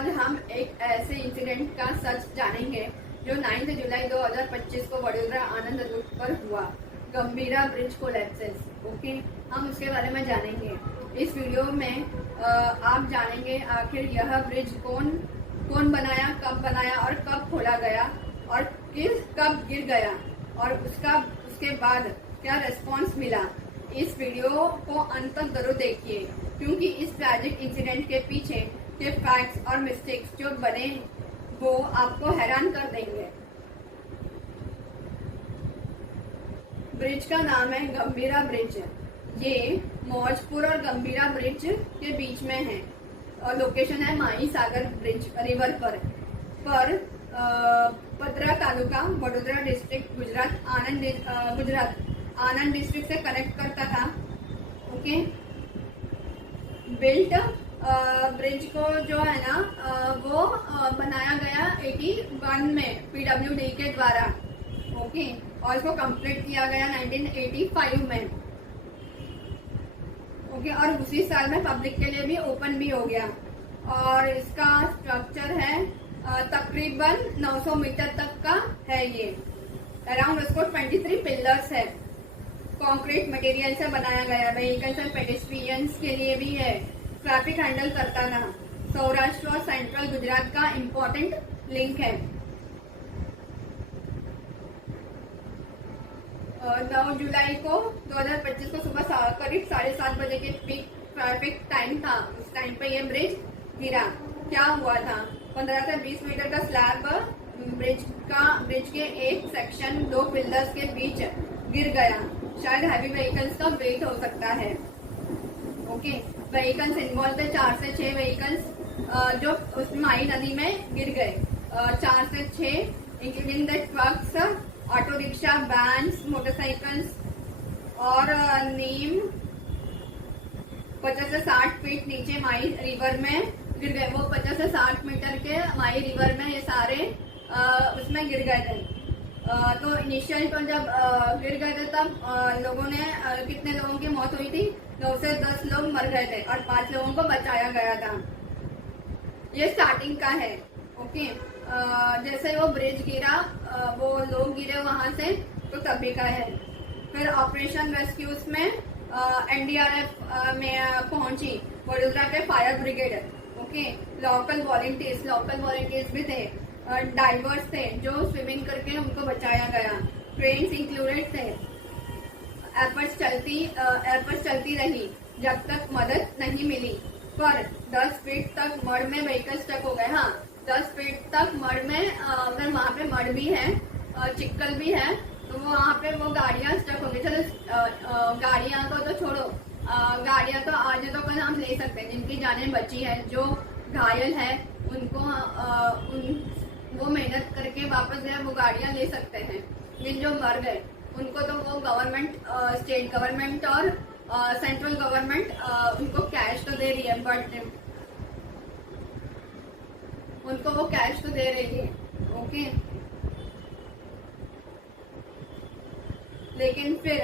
आज हम एक ऐसे इंसिडेंट का सच जानेंगे जो 9 जुलाई 2025 को वडोदरा आनंद रूट पर हुआ, गंभीरा ब्रिज कोलैप्सेस। ओके, हम उसके बारे में जानेंगे। इस वीडियो में आप जानेंगे आखिर यह ब्रिज कौन बनाया, कब बनाया और कब खोला गया और कब गिर गया और उसके बाद क्या रिस्पॉन्स मिला। इस वीडियो को अंत तक जरूर देखिए, क्योंकि इस ट्रैजिक इंसिडेंट के पीछे के फैक्ट्स और मिस्टेक्स जो बने वो आपको हैरान कर देंगे। ब्रिज का नाम है गंभीरा ब्रिज। ये मौजपुर और गंभीरा ब्रिज के बीच में है और लोकेशन है माई सागर ब्रिज रिवर पर पदरा तालुका, वडोदरा डिस्ट्रिक्ट, गुजरात आनंद डिस्ट्रिक्ट से कनेक्ट करता था। ओके, बिल्ट ब्रिज को जो है ना वो बनाया गया 81 में PWD के द्वारा। ओके, और इसको कंप्लीट किया गया 1985 में। ओके, और उसी साल में पब्लिक के लिए भी ओपन भी हो गया और इसका स्ट्रक्चर है तकरीबन 900 मीटर तक का है। ये अराउंड उसको 23 पिलर्स है, कंक्रीट मटेरियल से बनाया गया। व्हीकल्स और पेडेस्ट्रियंस के लिए भी है, ट्रैफिक हैंडल करता था। सौराष्ट्र और सेंट्रल गुजरात का इम्पोर्टेंट लिंक है। 9 जुलाई को 2025 को सुबह करीब 7:30 बजे के पीक ट्रैफिक टाइम था। उस टाइम पे ये ब्रिज गिरा। क्या हुआ था, 15 से 20 मीटर का स्लैब ब्रिज के एक सेक्शन 2 पिलर्स के बीच गिर गया। शायद हैवी व्हीकल्स का वेट हो सकता है। ओके, व्हीकल्स इन्वॉल्व थे 4 से 6 व्हीकल्स जो उस माई नदी में गिर गए। 4 से 6 including the trucks, auto rickshaw, vans, motorcycles और नीम 50 से 60 फीट नीचे माई रिवर में गिर गए। वो 50 से 60 मीटर के माई रिवर में ये सारे उसमें गिर गए थे। तो इनिशियल पर जब गिर गए थे तब लोगों ने कितने लोगों की मौत हुई थी, 9 से 10 लोग मर गए थे और 5 लोगों को बचाया गया था। ये स्टार्टिंग का है। ओके, जैसे वो ब्रिज गिरा, वो लोग गिरे वहां से, तो तभी का है। फिर ऑपरेशन रेस्क्यूज में NDRF में पहुंची वडोदरा के fire brigade. Okay, local volunteers भी थे, डाइवर्स थे जो स्विमिंग करके उनको बचाया गया। ट्रेन्स इंक्लूडेड थे। एफर्ट्स चलती रही जब तक मदद नहीं मिली। पर 10 फीट तक मड में व्हीकल स्टक हो गए। हाँ, 10 फीट तक मड में, अगर वहाँ पे मड भी है, चिक्कल भी है, तो वो वहाँ पे वो गाड़ियाँ स्टक हो गई। चलो गाड़ियाँ को तो छोड़ो, गाड़ियाँ तो आज तो कल हम ले सकते हैं। जिनकी जानें बची है, जो घायल है, उनको वो मेहनत करके वापस गए, वो गाड़ियाँ ले सकते हैं। लेकिन जो मर गए उनको तो वो गवर्नमेंट, स्टेट गवर्नमेंट और सेंट्रल गवर्नमेंट उनको कैश तो दे रही है, बट उनको वो कैश तो दे रही है। ओके, लेकिन फिर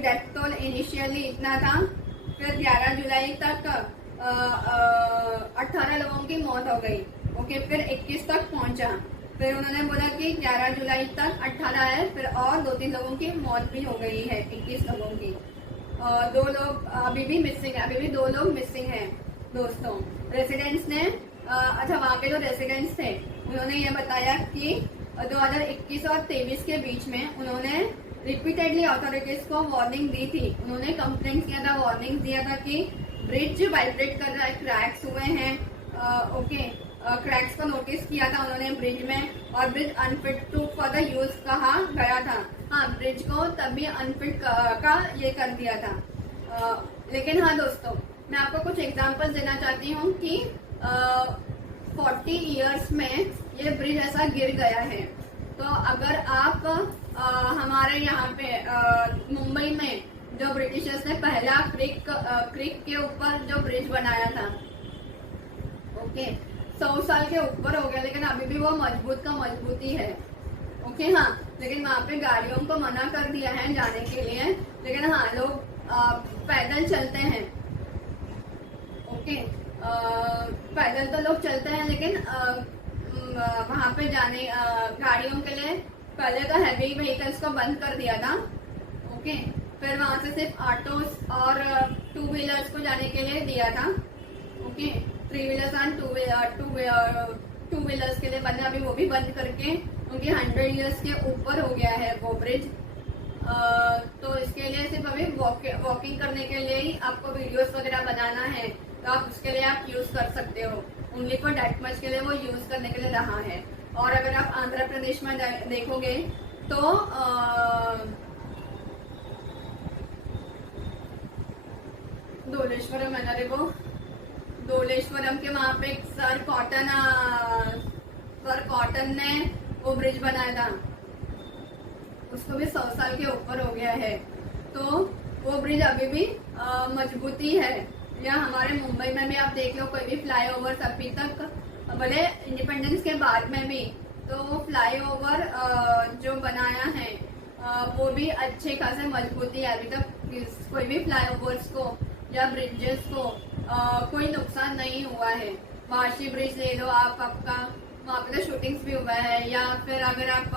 डेथ टोल इनिशियली इतना था। फिर 11 जुलाई तक 18 लोगों की मौत हो गई। ओके, फिर 21 तक पहुंचा। फिर उन्होंने बोला कि 11 जुलाई तक 18 है, फिर और 2-3 लोगों की मौत भी हो गई है, 21 लोगों की। 2 लोग अभी भी मिसिंग है, अभी भी 2 लोग मिसिंग हैं दोस्तों। रेसिडेंट्स ने वहाँ के जो रेसिडेंट्स थे उन्होंने ये बताया कि 2021 और 23 के बीच में उन्होंने रिपीटेडली अथॉरिटीज को वार्निंग दी थी। उन्होंने कंप्लेंट किया था, वार्निंग दिया था कि ब्रिज वाइब्रेट कर रहा है, क्रैक्स हुए हैं। ओके, क्रैक्स को नोटिस किया था उन्होंने ब्रिज में, और bridge unfit to for the use कहा गया था। हाँ, ब्रिज को तभी अनफिट का ये कर दिया था। लेकिन हाँ दोस्तों, मैं आपको कुछ एग्जांपल देना चाहती हूँ कि 40 इयर्स में ये ब्रिज ऐसा गिर गया है। तो अगर आप हमारे यहाँ पे मुंबई में जो ब्रिटिशर्स ने पहला क्रिक के ऊपर जो ब्रिज बनाया था, ओके, 100 साल के ऊपर हो गया, लेकिन अभी भी वो मजबूत का मजबूती है। ओके, हाँ, लेकिन वहाँ पे गाड़ियों को मना कर दिया है जाने के लिए। लेकिन हाँ, लोग पैदल चलते हैं। ओके, पैदल तो लोग चलते हैं, लेकिन वहां पे जाने गाड़ियों के लिए पहले तो हैवी व्हीकल्स को बंद कर दिया था। ओके, फिर वहां से सिर्फ ऑटोस और टू व्हीलर्स को जाने के लिए दिया था। Okay, 3 wheelers and two wheelers के लिए बंद, अभी वो भी बंद करके उनके 100 ईयर्स के ऊपर हो गया है वो ब्रिज। तो इसके लिए सिर्फ अभी वॉकिंग करने के लिए ही आपको वीडियोस वगैरह बनाना है, तो आप उसके लिए आप यूज कर सकते हो। ओनली फॉर डेट मच के लिए वो यूज करने के लिए रहा है। और अगर आप आंध्र प्रदेश में देखोगे तो धोलेश्वरम है ना, देखो धोलेश्वरम के वहां पे सर कॉटन ने वो ब्रिज बनाया था, उसको भी 100 साल के ऊपर हो गया है। तो वो ब्रिज अभी भी मजबूती है। या हमारे मुंबई में भी आप देख लो, कोई भी फ्लाईओवर अभी तक, भले इंडिपेंडेंस के बाद में भी, तो वो फ्लाईओवर जो बनाया है वो भी अच्छे खासे मजबूती है। अभी तक कोई भी फ्लाईओवर्स को या ब्रिजेस को कोई नुकसान नहीं हुआ है। वाशी ब्रिज ले लो आप, आपका वहाँ पे तो शूटिंग्स भी हुआ है। या फिर अगर आप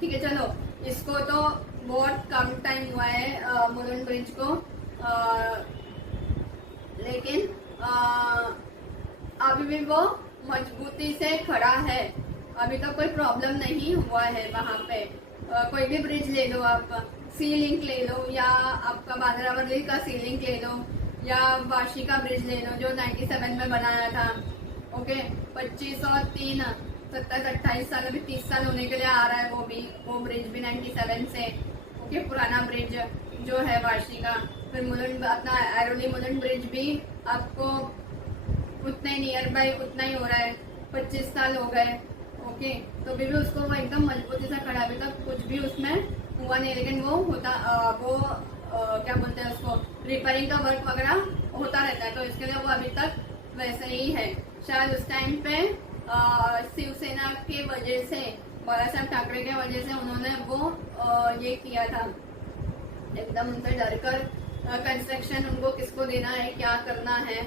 ठीक है, चलो इसको तो बहुत कम टाइम हुआ है मुलुंड ब्रिज को, लेकिन अभी भी वो मजबूती से खड़ा है। अभी तक कोई प्रॉब्लम नहीं हुआ है वहाँ पे। कोई भी ब्रिज ले लो आप, सी लिंक ले लो, या आपका बांद्रावली का सी लिंक ले लो, या वाशी का ब्रिज ले लो जो 97 में बनाया था। ओके, 25 और 3 27-28 साल, अभी 30 साल होने के लिए आ रहा है वो ब्रिज भी 97 से। ओके, पुराना ब्रिज जो है वाशी का। फिर मुलुंड, अपना ऐरोली मुलुंड ब्रिज भी आपको उतने नियर बाय उतना ही हो रहा है, 25 साल हो गए। ओके, तो भी उसको वो एकदम मजबूती से खड़ा, अभी तक कुछ भी उसमें हुआ नहीं। लेकिन वो होता क्या बोलते हैं उसको, रिपेयरिंग का वर्क वगैरह होता रहता है, तो इसके लिए वो अभी तक वैसे ही है। शायद उस टाइम पे शिवसेना के वजह से, बाला साहब ठाकरे के वजह से उन्होंने वो ये किया था, एकदम उनसे डर कर कंस्ट्रक्शन उनको किसको देना है, क्या करना है,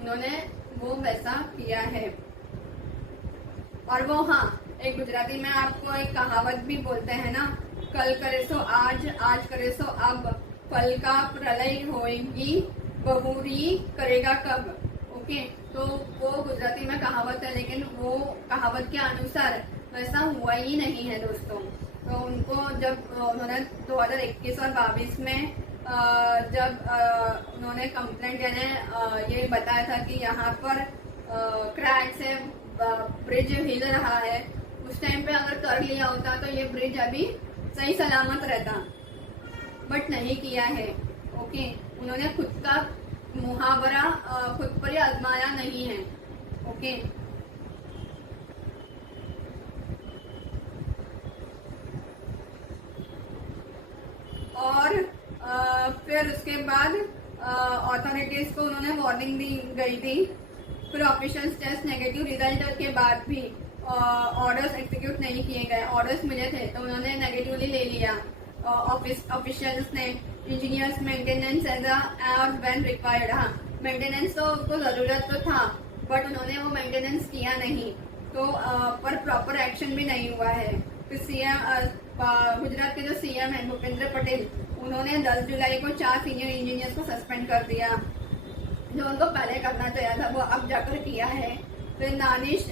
उन्होंने वो वैसा किया है। और वो हाँ, एक गुजराती में आपको एक कहावत भी बोलते हैं ना, कल करे सो आज, आज करे सो अब, कल का प्रलय होएगी, बहुरी करेगा कब। ओके, तो वो गुजराती में कहावत है, लेकिन वो कहावत के अनुसार वैसा हुआ ही नहीं है दोस्तों। तो उनको जब उन्होंने 2021 और 22 में जब उन्होंने कंप्लेंट यानी ये बताया था कि यहाँ पर क्रैक से ब्रिज हिल रहा है, उस टाइम पे अगर कर लिया होता तो ये ब्रिज अभी सही सलामत रहता, बट नहीं किया है। ओके, उन्होंने खुद का मुहावरा खुद पर ही आजमाया नहीं है। ओके, और फिर उसके बाद अथॉरिटीज को उन्होंने वार्निंग दी गई थी। फिर ऑफिशियल टेस्ट नेगेटिव रिजल्ट के बाद भी ऑर्डर्स एग्जीक्यूट नहीं किए गए। ऑर्डर्स मिले थे तो उन्होंने नेगेटिवली ले लिया ऑफिशियल्स ने। इंजीनियर्स मेंटेनेंस एज और व्हेन रिक्वायर्ड, हाँ मेंटेनेंस तो उसको जरूरत तो था, बट उन्होंने वो मेंटेनेंस किया नहीं, तो पर प्रॉपर एक्शन भी नहीं हुआ है। फिर सीएम गुजरात के जो सीएम है भूपेंद्र पटेल, उन्होंने 10 जुलाई को 4 सीनियर इंजीनियर्स को सस्पेंड कर दिया, जो उनको पहले करना चाहिए था वो अब जाकर किया है। फिर नानिश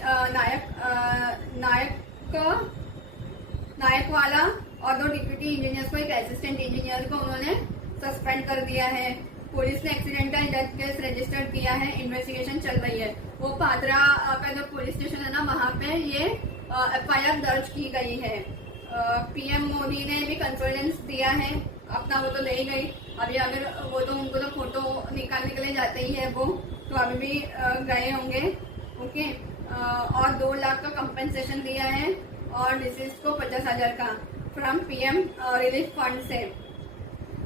नायकवाला और 2 डिप्यूटी इंजीनियर्स को, एक असिस्टेंट इंजीनियर को उन्होंने सस्पेंड कर दिया है। पुलिस ने एक्सीडेंटल डेथ केस रजिस्टर किया है, इन्वेस्टिगेशन चल रही है। वो पादरा का जो पुलिस स्टेशन है ना, वहाँ पे ये FIR दर्ज की गई है। PM मोदी ने भी कंसल्टेंस दिया है अपना, वो तो ले ही गई। अभी अगर वो तो उनको तो फोटो निकालने के लिए जाते ही है वो, तो अभी भी गए होंगे। ओके, और 2 लाख का कंपेंसेशन दिया है और डिसीज को 50,000 का फ्रॉम PM रिलीफ फंड से।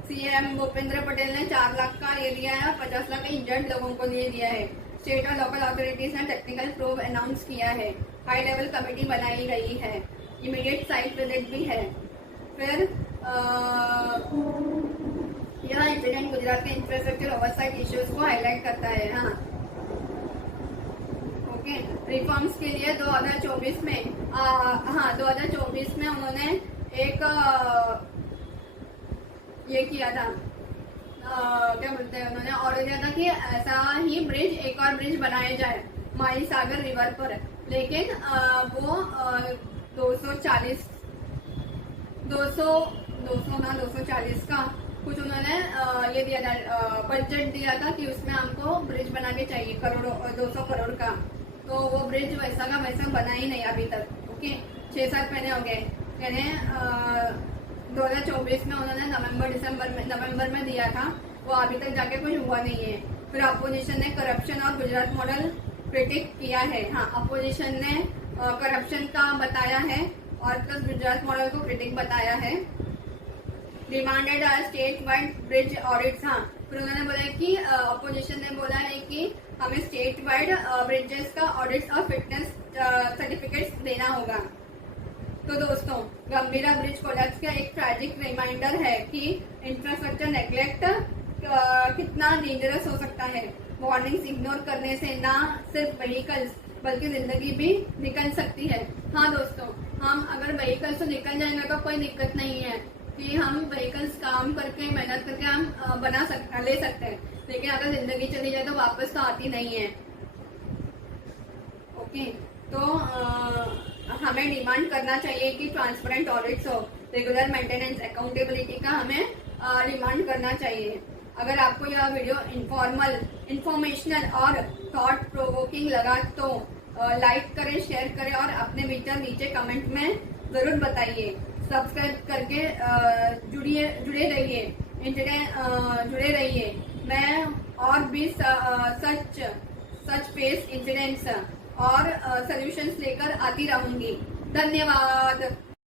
CM भूपेंद्र पटेल ने 4 लाख का ये दिया है और 50 लाख का इंजर्ड लोगों को लिए दिया है। स्टेट और लोकल अथॉरिटीज ने टेक्निकल प्रूफ अनाउंस किया है। हाई लेवल कमेटी बनाई गई है, इमीडिएट साइट विजिट भी है। फिर यह इंसिडेंट गुजरात के इंफ्रास्ट्रक्चर ओवरसाइट इश्यूज को हाईलाइट करता है। हाँ ओके, रिफॉर्म्स के लिए 2024 में 2024 में उन्होंने एक ये किया था, क्या बोलते हैं, उन्होंने ऑर्डर दिया था कि ऐसा ही ब्रिज, एक और ब्रिज बनाया जाए माई सागर रिवर पर, लेकिन वो 240 का कुछ उन्होंने ये दिया था, बजट दिया था कि उसमें हमको ब्रिज बना के चाहिए 200 करोड़ का। तो वो ब्रिज वैसा का वैसा बना ही नहीं अभी तक। ओके, 6-7 महीने हो गए, यानी 2024 में उन्होंने नवंबर में दिया था, वो अभी तक जाके कुछ हुआ नहीं है। फिर अपोजिशन ने करप्शन और गुजरात मॉडल क्रिटिक किया है। हाँ, अपोजिशन ने करप्शन का बताया है और प्लस गुजरात मॉडल को क्रिटिक बताया है। Demanded state wide bridge audits. हाँ, फिर उन्होंने बोला कि अपोजिशन ने बोला है कि हमें स्टेट वाइड ब्रिजेस का ऑडिट और फिटनेस सर्टिफिकेट्स देना होगा। तो दोस्तों, गंभीरा ब्रिज कोलैप्स का एक ट्रैजिक रिमाइंडर है कि इंफ्रास्ट्रक्चर नेग्लेक्ट कितना डेंजरस हो सकता है। वार्निंग्स इग्नोर करने से ना सिर्फ व्हीकल्स बल्कि जिंदगी भी निकल सकती है। हाँ दोस्तों, हम अगर व्हीकल्स से निकल जाएंगे तो कोई दिक्कत नहीं है कि हम व्हीकल्स काम करके मेहनत करके हम ले सकते हैं, लेकिन अगर जिंदगी चली जाए तो वापस तो आती नहीं है। ओके, तो हमें डिमांड करना चाहिए कि ट्रांसपेरेंट ऑडिट्स हो, रेगुलर मेंटेनेंस, अकाउंटेबिलिटी का हमें डिमांड करना चाहिए। अगर आपको यह वीडियो इंफॉर्मेशनल और थॉट प्रोवोकिंग लगा तो लाइक करें, शेयर करें और अपने विचार नीचे कमेंट में जरूर बताइए। सब्सक्राइब करके जुड़े रहिए। मैं और भी सच फेस इंसिडेंट्स और सॉल्यूशंस लेकर आती रहूंगी। धन्यवाद।